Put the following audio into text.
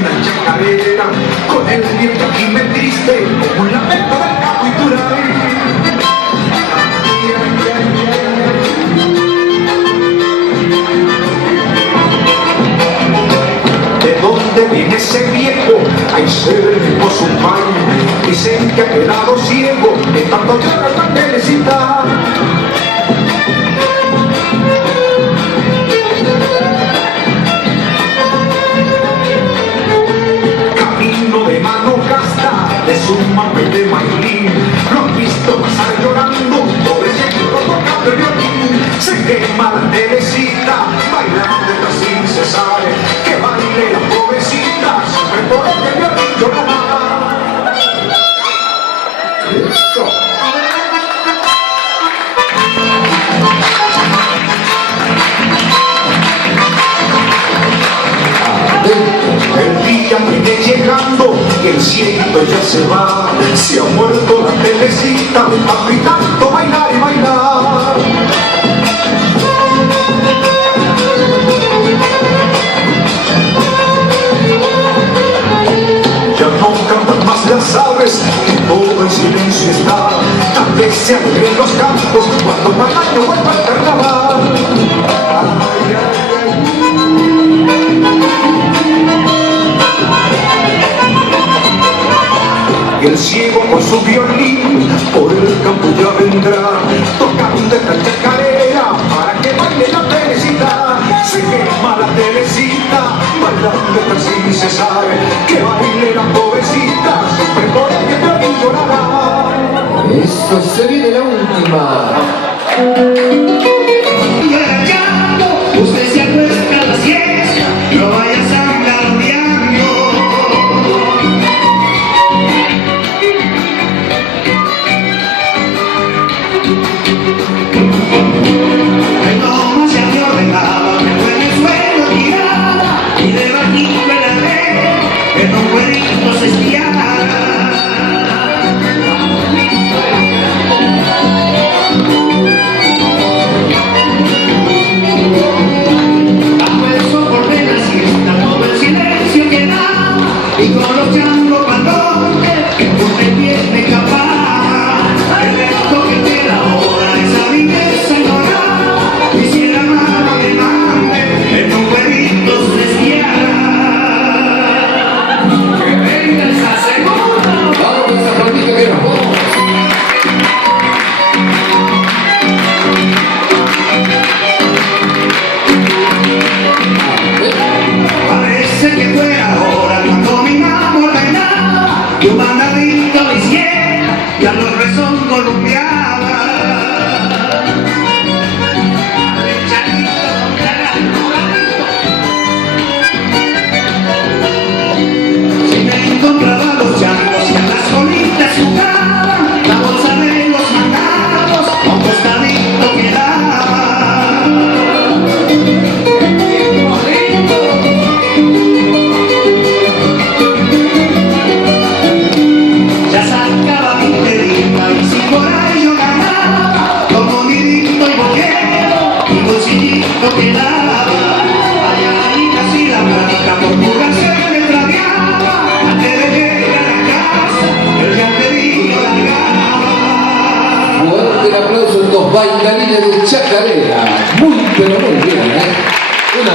una chacarera, con el viento aquí me triste, como un lamento del campo y ¿de dónde viene ese viejo? Ay, se le puso un baile, dicen que ha quedado ciego, de tanto llorar la telecita. De su mapa y de Maylin, lo han visto pasar llorando, pobre viejito tocando el violín. Se quema la telecita, bailando así se sabe, que baile la pobrecita, siempre por el violín llorará. ¡Eso! El día viene llegando y el cielo ya se va. Se ha muerto la telecita, a mi tanto bailar y bailar. Ya no cantan más las aves, que todo en silencio está. Tal vez se alegren los campos cuando para el año vuelva el carnaval. Ay, ay, ay. Y el ciego con su violín por el campo ya vendrá, tocando esta chacarera para que baile la telecita. Se quema la telecita, bailando así se sabe, que baile la pobrecita, siempre por el violín llorará. Eso, se viene la última. Usted se acuesta a la siesta, no vayas a andar odiando. Que no se había ordenado, que fue en el suelo tirada, y debajito de la red, que no puede se estiara. Y con los changos palotes, porque tiene capaz, el resto que queda ahora, esa riqueza ignorada, quisiera mano que mande, en un huevito celestial. Que venga esa segunda. Vamos con esa partita que nos vamos. Parece que fue ahora cuando mi mamá ordenaba que un mandadito a la izquierda y a los rezos columpiaba. Si me encontraba los changos y a las colitas jugaban, la bolsa de los mandados a un costadito quedaba. Lo que daba, allá y casi la plática por curarse me extraviaba, antes de llegar a casa, el llanterillo largaba. Fuerte el aplauso a estos bailarines de chacarera. Muy pero muy bien, ¿eh? Una